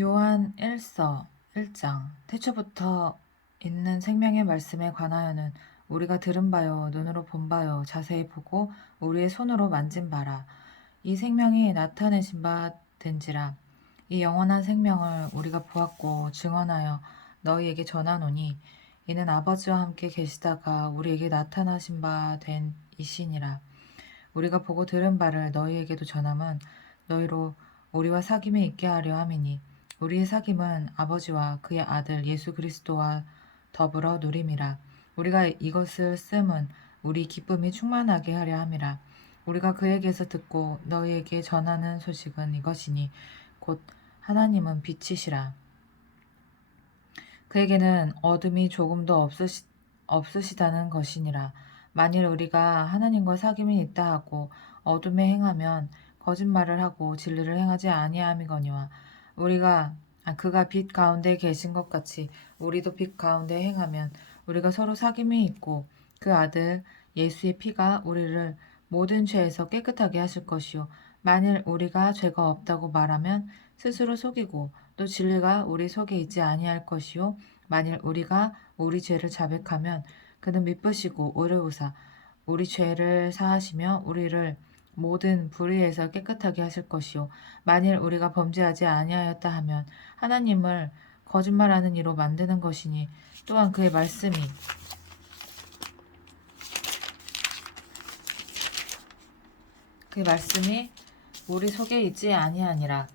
요한 1서 1장 태초부터 있는 생명의 말씀에 관하여는 우리가 들은 바요 눈으로 본 바요 자세히 보고 우리의 손으로 만진 바라. 이 생명이 나타내신 바 된지라. 이 영원한 생명을 우리가 보았고 증언하여 너희에게 전하노니 이는 아버지와 함께 계시다가 우리에게 나타나신 바 된 이시니라. 우리가 보고 들은 바를 너희에게도 전함은 너희로 우리와 사귐이 있게 하려 함이니 우리의 사귐은 아버지와 그의 아들 예수 그리스도와 더불어 누림이라. 우리가 이것을 씀은 우리 기쁨이 충만하게 하려 함이라. 우리가 그에게서 듣고 너희에게 전하는 소식은 이것이니 곧 하나님은 빛이시라. 그에게는 어둠이 조금도 없으시다는 것이니라. 만일 우리가 하나님과 사귐이 있다 하고 어둠에 행하면 거짓말을 하고 진리를 행하지 아니함이거니와 그가 빛 가운데 계신 것 같이 우리도 빛 가운데 행하면 우리가 서로 사귐이 있고 그 아들 예수의 피가 우리를 모든 죄에서 깨끗하게 하실 것이요 만일 우리가 죄가 없다고 말하면 스스로 속이고 또 진리가 우리 속에 있지 아니할 것이요 만일 우리가 우리 죄를 자백하면 그는 미쁘시고 의로우사 우리 죄를 사하시며 우리를 모든 불의에서 깨끗하게 하실 것이요 만일 우리가 범죄하지 아니하였다 하면 하나님을 거짓말하는 이로 만드는 것이니 또한 그의 말씀이 우리 속에 있지 아니하니라.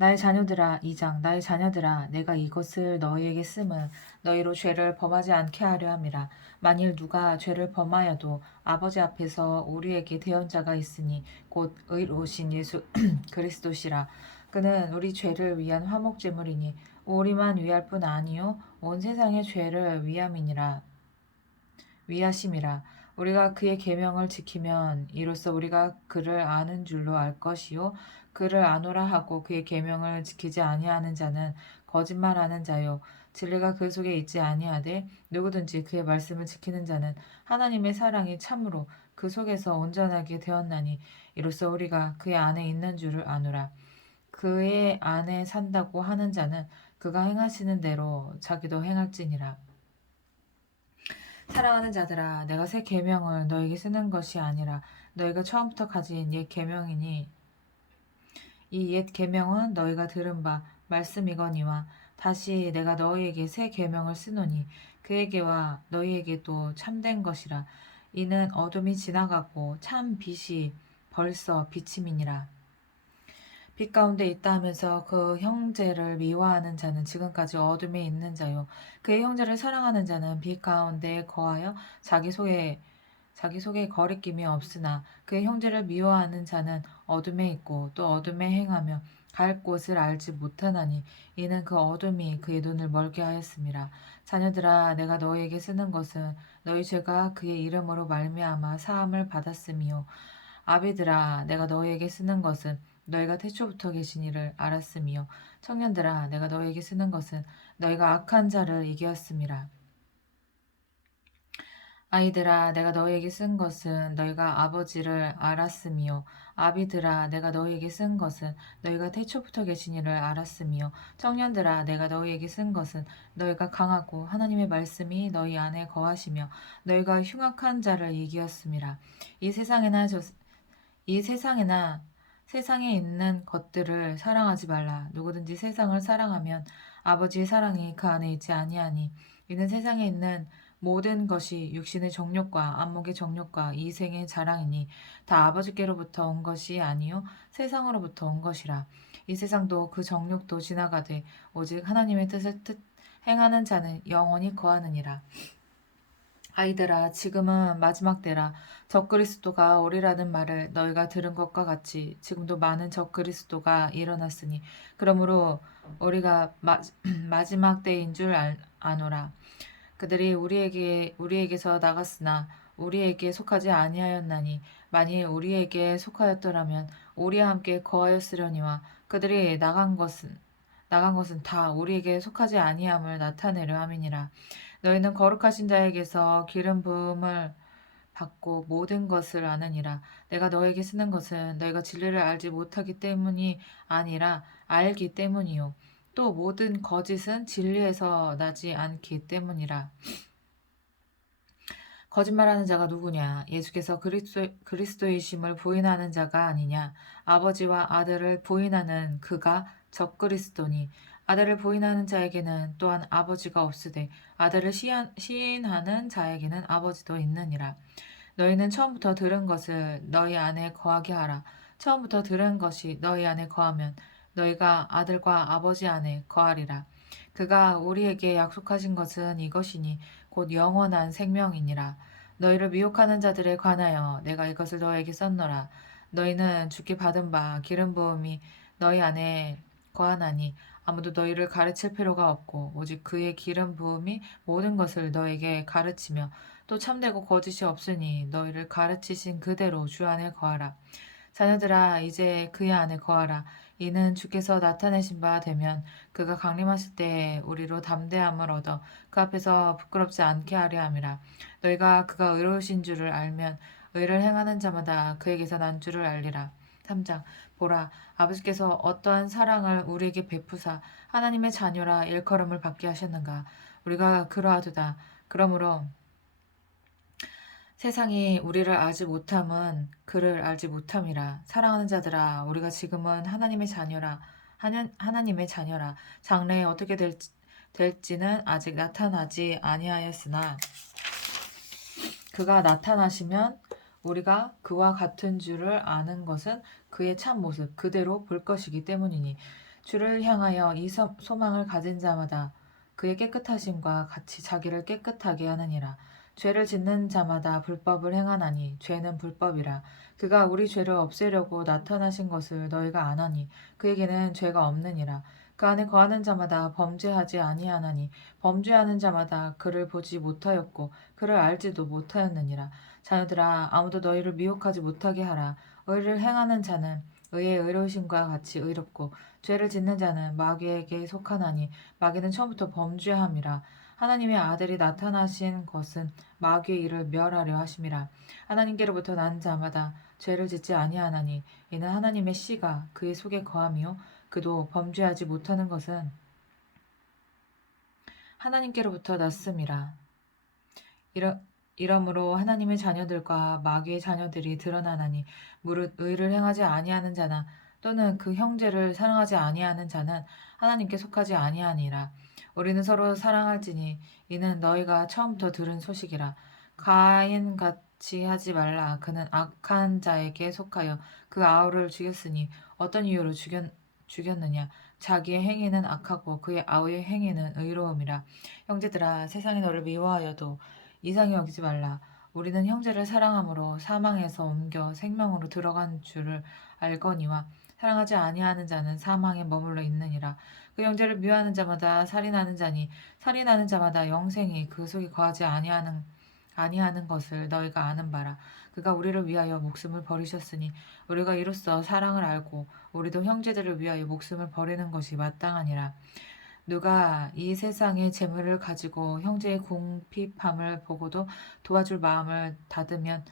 나의 자녀들아 2장 나의 자녀들아 내가 이것을 너희에게 씀은 너희로 죄를 범하지 않게 하려 함이라. 만일 누가 죄를 범하여도 아버지 앞에서 우리에게 대언자가 있으니 곧 의로우신 예수 그리스도시라. 그는 우리 죄를 위한 화목제물이니 우리만 위할 뿐 아니요 온 세상의 죄를 위하심이라. 우리가 그의 계명을 지키면 이로써 우리가 그를 아는 줄로 알 것이요 그를 아노라 하고 그의 계명을 지키지 아니하는 자는 거짓말하는 자요 진리가 그 속에 있지 아니하되 누구든지 그의 말씀을 지키는 자는 하나님의 사랑이 참으로 그 속에서 온전하게 되었나니 이로써 우리가 그의 안에 있는 줄을 아노라. 그의 안에 산다고 하는 자는 그가 행하시는 대로 자기도 행할지니라. 사랑하는 자들아 내가 새 계명을 너에게 쓰는 것이 아니라 너희가 처음부터 가진 옛 계명이니 이 옛 계명은 너희가 들은 바 말씀이거니와 다시 내가 너희에게 새 계명을 쓰노니 그에게와 너희에게도 참된 것이라. 이는 어둠이 지나가고 참 빛이 벌써 비침이니라. 빛 가운데 있다 하면서 그 형제를 미워하는 자는 지금까지 어둠에 있는 자요 그의 형제를 사랑하는 자는 빛 가운데 거하여 자기 속에 거리낌이 없으나 그의 형제를 미워하는 자는 어둠에 있고 또 어둠에 행하며 갈 곳을 알지 못하나니 이는 그 어둠이 그의 눈을 멀게 하였음이라. 자녀들아 내가 너희에게 쓰는 것은 너희 죄가 그의 이름으로 말미암아 사함을 받았음이요 아비들아 내가 너희에게 쓰는 것은 너희가 태초부터 계신 이를 알았음이요 청년들아 내가 너희에게 쓰는 것은 너희가 악한 자를 이기었음이라. 아이들아 내가 너희에게 쓴 것은 너희가 아버지를 알았음이요 아비들아 내가 너희에게 쓴 것은 너희가 태초부터 계신 이를 알았음이요 청년들아 내가 너희에게 쓴 것은 너희가 강하고 하나님의 말씀이 너희 안에 거하시며 너희가 흉악한 자를 이기었음이라. 이 세상에나 이 세상에나 세상에 있는 것들을 사랑하지 말라. 누구든지 세상을 사랑하면 아버지의 사랑이 그 안에 있지 아니하니 이는 세상에 있는 모든 것이 육신의 정욕과 안목의 정욕과 이생의 자랑이니 다 아버지께로부터 온 것이 아니요 세상으로부터 온 것이라. 이 세상도 그 정욕도 지나가되 오직 하나님의 뜻을 행하는 자는 영원히 거하느니라. 아이들아 지금은 마지막 때라. 적그리스도가 오리라는 말을 너희가 들은 것과 같이 지금도 많은 적그리스도가 일어났으니 그러므로 우리가 마지막 때인 줄 아노라. 그들이 우리에게서 나갔으나 우리에게 속하지 아니하였나니 만일 우리에게 속하였더라면 우리와 함께 거하였으려니와 그들이 나간 것은 다 우리에게 속하지 아니함을 나타내려 함이니라. 너희는 거룩하신 자에게서 기름 부음을 받고 모든 것을 아느니라. 내가 너에게 쓰는 것은 너희가 진리를 알지 못하기 때문이 아니라 알기 때문이요. 또 모든 거짓은 진리에서 나지 않기 때문이라. 거짓말하는 자가 누구냐? 예수께서 그리스도이심을 부인하는 자가 아니냐? 아버지와 아들을 부인하는 그가 적그리스도니 아들을 부인하는 자에게는 또한 아버지가 없으되 아들을 시인하는 자에게는 아버지도 있느니라. 너희는 처음부터 들은 것을 너희 안에 거하게 하라. 처음부터 들은 것이 너희 안에 거하면 너희가 아들과 아버지 안에 거하리라. 그가 우리에게 약속하신 것은 이것이니 곧 영원한 생명이니라. 너희를 미혹하는 자들에 관하여 내가 이것을 너에게 썼노라. 너희는 주께 받은 바 기름 부음이 너희 안에 거하나니 아무도 너희를 가르칠 필요가 없고 오직 그의 기름 부음이 모든 것을 너에게 가르치며 또 참되고 거짓이 없으니 너희를 가르치신 그대로 주 안에 거하라. 자녀들아 이제 그의 안에 거하라. 이는 주께서 나타내신 바 되면 그가 강림하실 때에 우리로 담대함을 얻어 그 앞에서 부끄럽지 않게 하려 함이라. 너희가 그가 의로우신 줄을 알면 의를 행하는 자마다 그에게서 난 줄을 알리라. 3장 보라 아버지께서 어떠한 사랑을 우리에게 베푸사 하나님의 자녀라 일컬음을 받게 하셨는가. 우리가 그러하도다. 그러므로 세상이 우리를 알지 못함은 그를 알지 못함이라. 사랑하는 자들아 우리가 지금은 하나님의 자녀라. 장래에 어떻게 될지는 아직 나타나지 아니하였으나 그가 나타나시면 우리가 그와 같은 줄을 아는 것은 그의 참 모습 그대로 볼 것이기 때문이니 주를 향하여 이 소망을 가진 자마다 그의 깨끗하심과 같이 자기를 깨끗하게 하느니라. 죄를 짓는 자마다 불법을 행하나니 죄는 불법이라. 그가 우리 죄를 없애려고 나타나신 것을 너희가 아나니 그에게는 죄가 없느니라. 그 안에 거하는 자마다 범죄하지 아니하나니 범죄하는 자마다 그를 보지 못하였고 그를 알지도 못하였느니라. 자녀들아 아무도 너희를 미혹하지 못하게 하라. 의를 행하는 자는 의의 의로우심과 같이 의롭고 죄를 짓는 자는 마귀에게 속하나니 마귀는 처음부터 범죄함이라. 하나님의 아들이 나타나신 것은 마귀의 일을 멸하려 하심이라. 하나님께로부터 난 자마다 죄를 짓지 아니하나니 이는 하나님의 씨가 그의 속에 거함이요 그도 범죄하지 못하는 것은 하나님께로부터 났음이라. 이러므로 하나님의 자녀들과 마귀의 자녀들이 드러나나니 무릇 의를 행하지 아니하는 자나 또는 그 형제를 사랑하지 아니하는 자는 하나님께 속하지 아니하니라. 우리는 서로 사랑할지니 이는 너희가 처음부터 들은 소식이라. 가인같이 하지 말라. 그는 악한 자에게 속하여 그 아우를 죽였으니 어떤 이유로 죽였느냐. 자기의 행위는 악하고 그의 아우의 행위는 의로움이라. 형제들아 세상이 너를 미워하여도 이상히 여기지 말라. 우리는 형제를 사랑함으로 사망에서 옮겨 생명으로 들어간 줄을 알거니와 사랑하지 아니하는 자는 사망에 머물러 있느니라. 그 형제를 미워하는 자마다 살인하는 자니 살인하는 자마다 영생이 그 속에 거하지 아니하는 것을 너희가 아는 바라. 그가 우리를 위하여 목숨을 버리셨으니 우리가 이로써 사랑을 알고 우리도 형제들을 위하여 목숨을 버리는 것이 마땅하니라. 누가 이 세상의 재물을 가지고 형제의 궁핍함을 보고도 도와줄 마음을 닫으면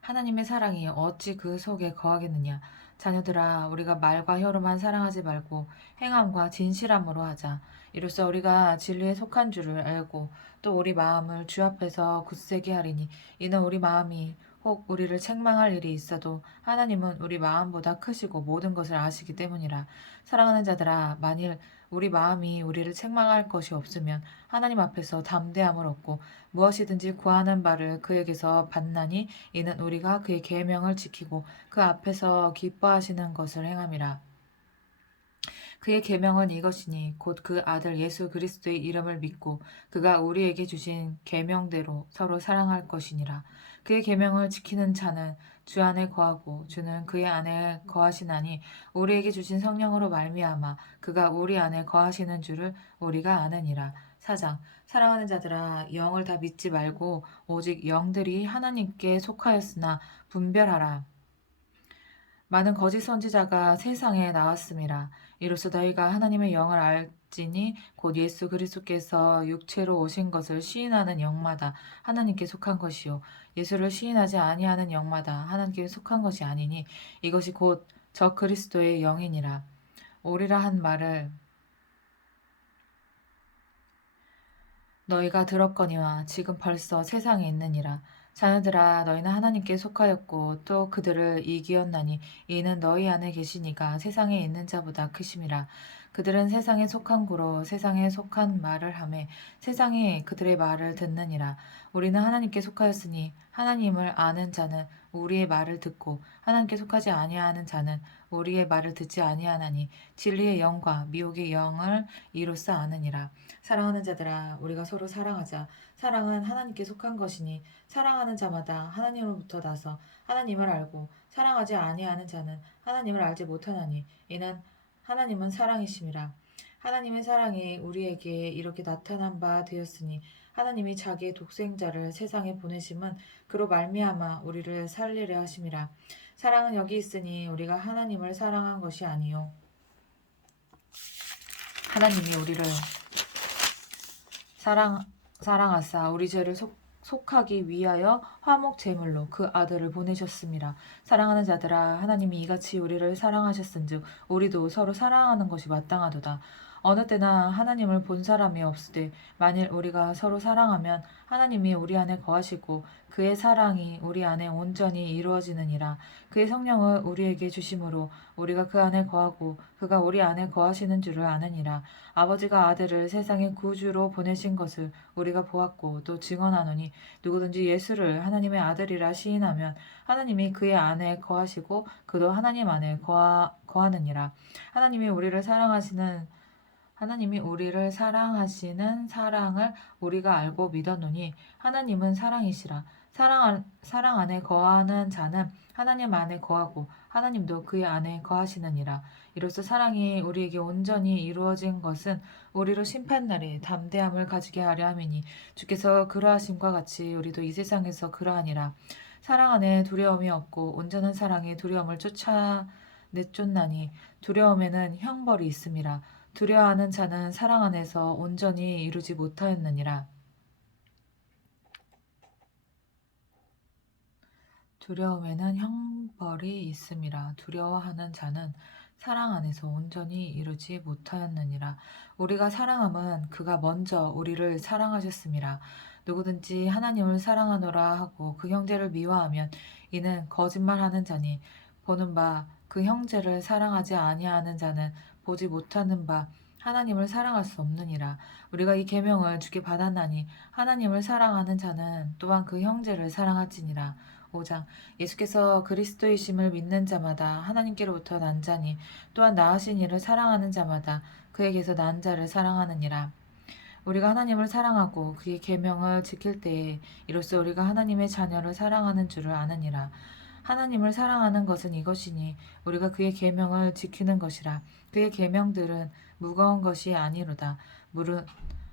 하나님의 사랑이 어찌 그 속에 거하겠느냐. 자녀들아 우리가 말과 혀로만 사랑하지 말고 행함과 진실함으로 하자. 이로써 우리가 진리에 속한 줄을 알고 또 우리 마음을 주 앞에서 굳세게 하리니 이는 우리 마음이 혹 우리를 책망할 일이 있어도 하나님은 우리 마음보다 크시고 모든 것을 아시기 때문이라. 사랑하는 자들아 만일 우리 마음이 우리를 책망할 것이 없으면 하나님 앞에서 담대함을 얻고 무엇이든지 구하는 바를 그에게서 받나니 이는 우리가 그의 계명을 지키고 그 앞에서 기뻐하시는 것을 행함이라. 그의 계명은 이것이니 곧 그 아들 예수 그리스도의 이름을 믿고 그가 우리에게 주신 계명대로 서로 사랑할 것이니라. 그의 계명을 지키는 자는 주 안에 거하고 주는 그의 안에 거하시나니 우리에게 주신 성령으로 말미암아 그가 우리 안에 거하시는 줄을 우리가 아느니라. 4장 사랑하는 자들아 영을 다 믿지 말고 오직 영들이 하나님께 속하였으나 분별하라. 많은 거짓 선지자가 세상에 나왔음이라. 이로써 너희가 하나님의 영을 지니 곧 예수 그리스도께서 육체로 오신 것을 시인하는 영마다 하나님께 속한 것이요 예수를 시인하지 아니하는 영마다 하나님께 속한 것이 아니니 이것이 곧 저 그리스도의 영이니라. 오리라 한 말을 너희가 들었거니와 지금 벌써 세상에 있느니라. 자녀들아 너희는 하나님께 속하였고 또 그들을 이기었나니 이는 너희 안에 계시니가 세상에 있는 자보다 크심이라. 그들은 세상에 속한 고로 세상에 속한 말을 하매 세상이 그들의 말을 듣느니라. 우리는 하나님께 속하였으니 하나님을 아는 자는 우리의 말을 듣고 하나님께 속하지 아니하는 자는 우리의 말을 듣지 아니하나니 진리의 영과 미혹의 영을 이로써 아느니라. 사랑하는 자들아 우리가 서로 사랑하자. 사랑은 하나님께 속한 것이니 사랑하는 자마다 하나님으로부터 나서 하나님을 알고 사랑하지 아니하는 자는 하나님을 알지 못하나니 이는 하나님은 사랑이심이라. 하나님의 사랑이 우리에게 이렇게 나타난 바 되었으니 하나님이 자기의 독생자를 세상에 보내심은 그로 말미암아 우리를 살리려 하심이라. 사랑은 여기 있으니 우리가 하나님을 사랑한 것이 아니요 하나님이 우리를 사랑하사 우리 죄를 속하기 위하여 화목 제물로 그 아들을 보내셨습니다. 사랑하는 자들아 하나님이 이같이 우리를 사랑하셨은즉 우리도 서로 사랑하는 것이 마땅하도다. 어느 때나 하나님을 본 사람이 없으되 만일 우리가 서로 사랑하면 하나님이 우리 안에 거하시고 그의 사랑이 우리 안에 온전히 이루어지느니라. 그의 성령을 우리에게 주심으로 우리가 그 안에 거하고 그가 우리 안에 거하시는 줄을 아느니라. 아버지가 아들을 세상의 구주로 보내신 것을 우리가 보았고 또 증언하노니 누구든지 예수를 하나님의 아들이라 시인하면 하나님이 그의 안에 거하시고 그도 하나님 안에 거하느니라. 하나님이 우리를 사랑하시는 사랑을 우리가 알고 믿었노니 하나님은 사랑이시라. 사랑 안에 거하는 자는 하나님 안에 거하고 하나님도 그의 안에 거하시느니라. 이로써 사랑이 우리에게 온전히 이루어진 것은 우리로 심판날에 담대함을 가지게 하려 함이니 주께서 그러하심과 같이 우리도 이 세상에서 그러하니라. 사랑 안에 두려움이 없고 온전한 사랑이 두려움을 내쫓나니 두려움에는 형벌이 있음이라. 두려워하는 자는 사랑 안에서 온전히 이루지 못하였느니라. 두려움에는 형벌이 있음이라. 두려워하는 자는 사랑 안에서 온전히 이루지 못하였느니라. 우리가 사랑함은 그가 먼저 우리를 사랑하셨음이라. 누구든지 하나님을 사랑하노라 하고 그 형제를 미워하면 이는 거짓말하는 자니 보는 바 그 형제를 사랑하지 아니하는 자는 보지 못하는 바 하나님을 사랑할 수 없느니라. 우리가 이 계명을 주께 받았나니 하나님을 사랑하는 자는 또한 그 형제를 사랑할지니라. 5장 예수께서 그리스도이심을 믿는 자마다 하나님께로부터 난 자니 또한 낳으신 이를 사랑하는 자마다 그에게서 난 자를 사랑하느니라. 우리가 하나님을 사랑하고 그의 계명을 지킬 때에 이로써 우리가 하나님의 자녀를 사랑하는 줄을 아느니라. 하나님을 사랑하는 것은 이것이니 우리가 그의 계명을 지키는 것이라. 그의 계명들은 무거운 것이 아니로다. 무릇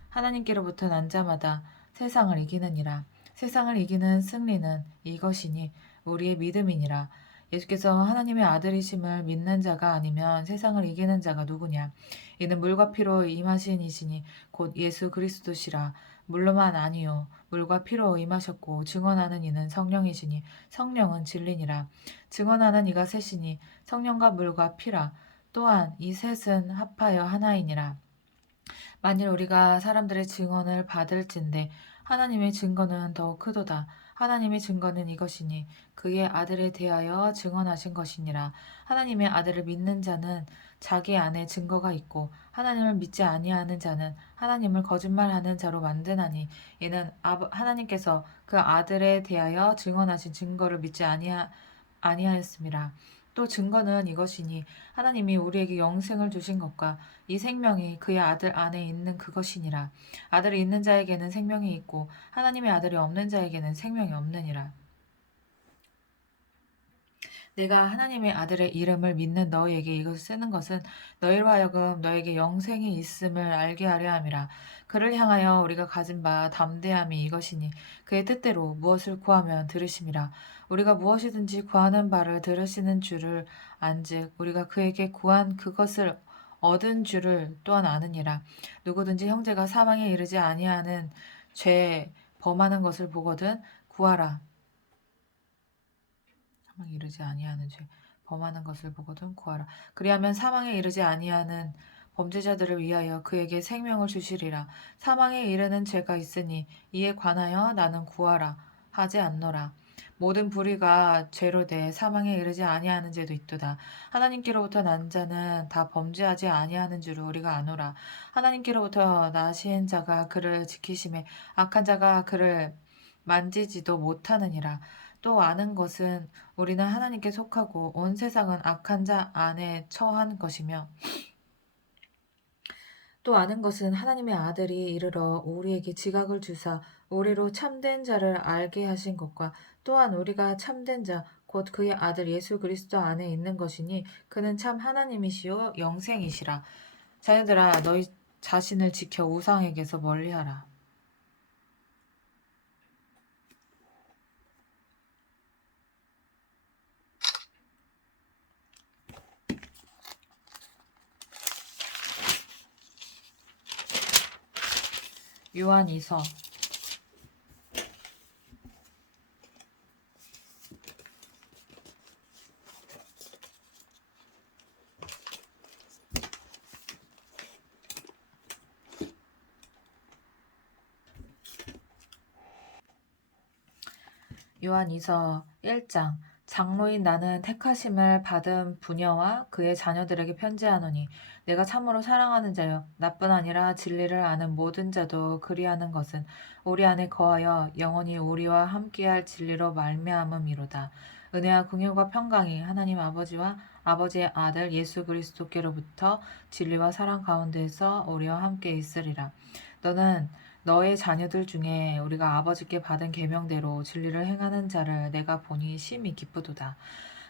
하나님께로부터 난 자마다 세상을 이기느니라. 세상을 이기는 승리는 이것이니 우리의 믿음이니라. 예수께서 하나님의 아들이심을 믿는 자가 아니면 세상을 이기는 자가 누구냐? 이는 물과 피로 임하신 이시니 곧 예수 그리스도시라. 물로만 아니요 물과 피로 임하셨고 증언하는 이는 성령이시니 성령은 진리니라. 증언하는 이가 셋이니 성령과 물과 피라. 또한 이 셋은 합하여 하나이니라. 만일 우리가 사람들의 증언을 받을진대 하나님의 증거는 더욱 크도다. 하나님의 증거는 이것이니 그의 아들에 대하여 증언하신 것이니라. 하나님의 아들을 믿는 자는 자기 안에 증거가 있고 하나님을 믿지 아니하는 자는 하나님을 거짓말하는 자로 만드나니 이는 하나님께서 그 아들에 대하여 증언하신 증거를 믿지 아니하였음이라. 또 증거는 이것이니 하나님이 우리에게 영생을 주신 것과 이 생명이 그의 아들 안에 있는 그것이니라. 아들이 있는 자에게는 생명이 있고 하나님의 아들이 없는 자에게는 생명이 없느니라. 내가 하나님의 아들의 이름을 믿는 너희에게 이것을 쓰는 것은 너희로 하여금 너에게 영생이 있음을 알게 하려 함이라. 그를 향하여 우리가 가진 바 담대함이 이것이니 그의 뜻대로 무엇을 구하면 들으심이라. 우리가 무엇이든지 구하는 바를 들으시는 줄을 안즉 우리가 그에게 구한 그것을 얻은 줄을 또한 아느니라. 누구든지 형제가 사망에 이르지 아니하는 죄 범하는 것을 보거든 구하라. 사망에 이르지 아니하는 죄 범하는 것을 보거든 구하라. 그리하면 사망에 이르지 아니하는 범죄자들을 위하여 그에게 생명을 주시리라. 사망에 이르는 죄가 있으니 이에 관하여 나는 구하라 하지 않노라. 모든 불의가 죄로 돼 사망에 이르지 아니하는 죄도 있도다. 하나님께로부터 난 자는 다 범죄하지 아니하는 줄을 우리가 아노라. 하나님께로부터 나신 자가 그를 지키심에 악한 자가 그를 만지지도 못하느니라. 또 아는 것은 우리는 하나님께 속하고 온 세상은 악한 자 안에 처한 것이며 또 아는 것은 하나님의 아들이 이르러 우리에게 지각을 주사 우리로 참된 자를 알게 하신 것과 또한 우리가 참된 자 곧 그의 아들 예수 그리스도 안에 있는 것이니 그는 참 하나님이시요 영생이시라. 자녀들아 너희 자신을 지켜 우상에게서 멀리하라. 요한이서 1장 장로인 나는 택하심을 받은 부녀와 그의 자녀들에게 편지하노니 내가 참으로 사랑하는 자여 나뿐 아니라 진리를 아는 모든 자도 그리하는 것은 우리 안에 거하여 영원히 우리와 함께할 진리로 말미암음이로다. 은혜와 긍휼과 평강이 하나님 아버지와 아버지의 아들 예수 그리스도께로부터 진리와 사랑 가운데서 우리와 함께 있으리라. 너는 너의 자녀들 중에 우리가 아버지께 받은 계명대로 진리를 행하는 자를 내가 보니 심히 기쁘도다.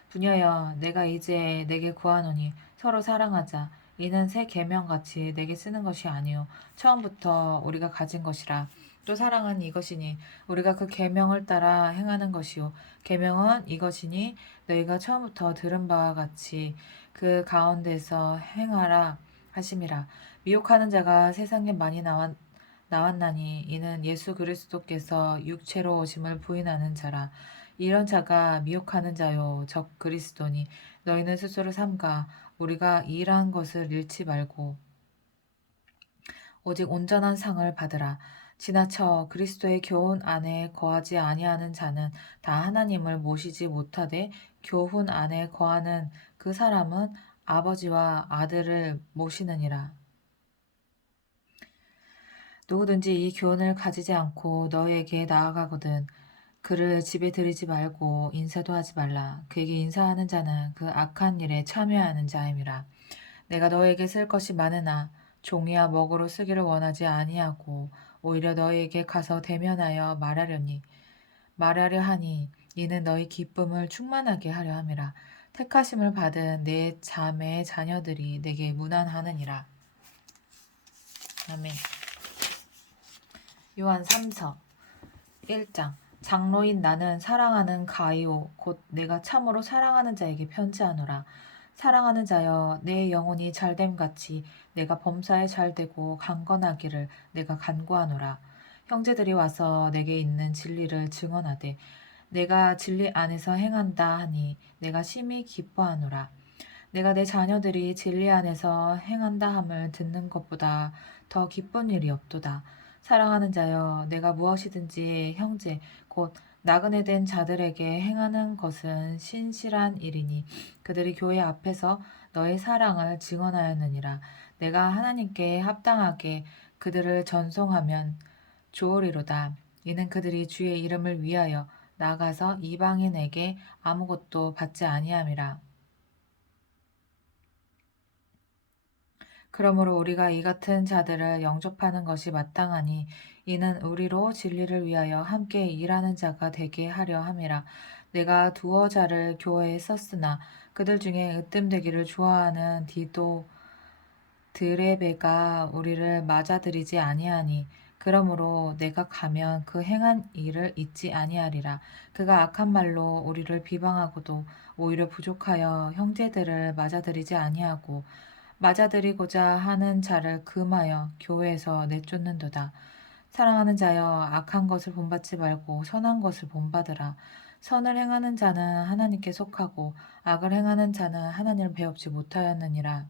부녀여 내가 이제 내게 구하노니 서로 사랑하자. 이는 새 계명같이 내게 쓰는 것이 아니요 처음부터 우리가 가진 것이라. 또 사랑은 이것이니 우리가 그 계명을 따라 행하는 것이요 계명은 이것이니 너희가 처음부터 들은 바와 같이 그 가운데서 행하라 하심이라. 미혹하는 자가 세상에 많이 나왔나니 이는 예수 그리스도께서 육체로 오심을 부인하는 자라. 이런 자가 미혹하는 자요 적 그리스도니 너희는 스스로 삼가 우리가 일한 것을 잃지 말고 오직 온전한 상을 받으라. 지나쳐 그리스도의 교훈 안에 거하지 아니하는 자는 다 하나님을 모시지 못하되 교훈 안에 거하는 그 사람은 아버지와 아들을 모시느니라. 누구든지 이 교훈을 가지지 않고 너희에게 나아가거든 그를 집에 들이지 말고 인사도 하지 말라. 그에게 인사하는 자는 그 악한 일에 참여하는 자임이라. 내가 너에게 쓸 것이 많으나 종이와 먹으로 쓰기를 원하지 아니하고 오히려 너희에게 가서 대면하여 말하려 하니 이는 너희 기쁨을 충만하게 하려 함이라. 택하심을 받은 내 자매의 자녀들이 내게 문안하느니라. 아멘. 요한 3서 1장 장로인 나는 사랑하는 가이오 곧 내가 참으로 사랑하는 자에게 편지하노라. 사랑하는 자여 내 영혼이 잘됨같이 내가 범사에 잘되고 강건하기를 내가 간구하노라. 형제들이 와서 내게 있는 진리를 증언하되 내가 진리 안에서 행한다 하니 내가 심히 기뻐하노라. 내가 내 자녀들이 진리 안에서 행한다 함을 듣는 것보다 더 기쁜 일이 없도다. 사랑하는 자여 내가 무엇이든지 형제 곧 나그네 된 자들에게 행하는 것은 신실한 일이니 그들이 교회 앞에서 너의 사랑을 증언하였느니라. 내가 하나님께 합당하게 그들을 전송하면 좋으리로다. 이는 그들이 주의 이름을 위하여 나가서 이방인에게 아무것도 받지 아니함이라. 그러므로 우리가 이 같은 자들을 영접하는 것이 마땅하니 이는 우리로 진리를 위하여 함께 일하는 자가 되게 하려 함이라. 내가 두어 자를 교회에 썼으나 그들 중에 으뜸되기를 좋아하는 디도 드레베가 우리를 맞아들이지 아니하니 그러므로 내가 가면 그 행한 일을 잊지 아니하리라. 그가 악한 말로 우리를 비방하고도 오히려 부족하여 형제들을 맞아들이지 아니하고 맞아들이고자 하는 자를 금하여 교회에서 내쫓는도다. 사랑하는 자여 악한 것을 본받지 말고 선한 것을 본받으라. 선을 행하는 자는 하나님께 속하고 악을 행하는 자는 하나님을 배웁지 못하였느니라.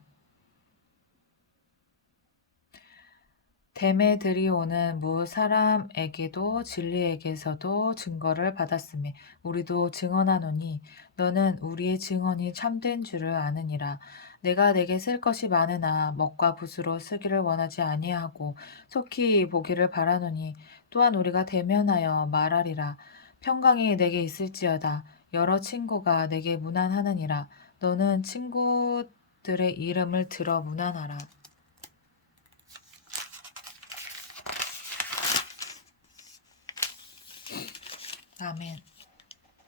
데메드리오는 무 사람에게도 진리에게서도 증거를 받았으며 우리도 증언하노니 너는 우리의 증언이 참된 줄을 아느니라. 내가 내게 쓸 것이 많으나 먹과 붓으로 쓰기를 원하지 아니하고 속히 보기를 바라노니 또한 우리가 대면하여 말하리라. 평강이 내게 있을지어다. 여러 친구가 내게 문안하느니라. 너는 친구들의 이름을 들어 문안하라. 아멘.